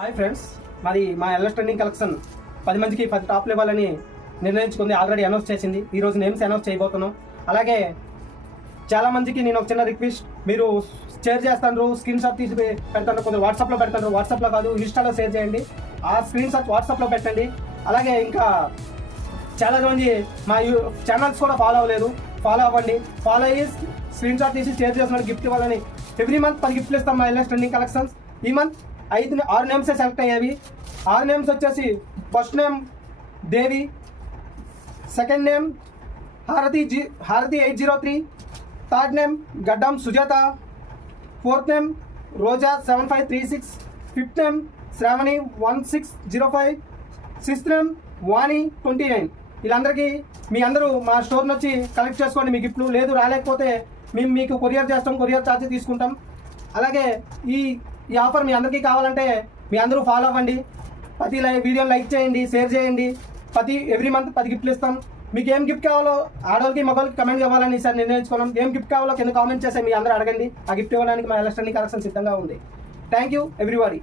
Hi friends, మరి మా LS trending collection 10 మందికి 10 టాప్లు ఇవ్వాలని నిర్ణయించుకుంది. ఆల్రెడీ అనౌన్స్ చేసింది. ఈరోజు నేమ్స్ అనౌన్స్ చేయబోతున్నాం. అలాగే చాలా మందికి నేను ఒక చిన్న రిక్వెస్ట్, మీరు షేర్ చేస్తాను, స్క్రీన్ షాట్ తీసి పెడతాను, కొంచెం వాట్సాప్లో పెడతాను. వాట్సాప్లో కాదు, ఇన్స్టాలో షేర్ చేయండి. ఆ స్క్రీన్ షాట్ వాట్సాప్లో పెట్టండి. అలాగే ఇంకా చాలా మంది మా ఛానల్స్ కూడా ఫాలో అవ్వలేదు, ఫాలో అవ్వండి. ఫాలో అయ్యి స్క్రీన్ షాట్ తీసి షేర్ చేసిన గిఫ్ట్ ఇవ్వాలని ఎవ్రీ మంత్ 10 గిఫ్ట్లు ఇస్తాం మా ఎల్ఎస్ ట్రెండింగ్ కలెక్షన్స్. ఈ మంత్ 6 నేమ్సే సెలెక్ట్ అయ్యేవి. 6 నేమ్స్ వచ్చేసి first name Devi, second name Harathi 803, third name Gaddam Sujatha, fourth name Roja 7536, fifth name Sravani 1605, sixth name Vani 29. వీళ్ళందరికీ మీ అందరూ మా స్టోర్ని వచ్చి కలెక్ట్ చేసుకోండి మీ గిఫ్ట్లు. లేదు రాలేకపోతే మేము మీకు కొరియర్ చేస్తాం, కొరియర్ ఛార్జ్ తీసుకుంటాం. అలాగే ఈ ఆఫర్ మీ అందరికీ కావాలంటే మీ అందరూ ఫాలో అవ్వండి. ప్రతి వీడియోని లైక్ చేయండి, షేర్ చేయండి. ఎవ్రీ మంత్ 10 గిఫ్ట్లు ఇస్తాం. మీకు ఏం గిఫ్ట్ కావాలో ఆడవాళ్ళకి మగవాళ్ళకి కమెంట్ ఇవ్వాలని ఈసారి నిర్ణయించుకున్నాం. ఏం గిఫ్ట్ కావాలో కింద కామెంట్ చేసి మీ అందరూ అడగండి. ఆ గిఫ్ట్ ఇవ్వడానికి మా ఎల్ఎస్ ట్రెండింగ్ కలెక్షన్ సిద్ధంగా ఉంది. Thank you everybody.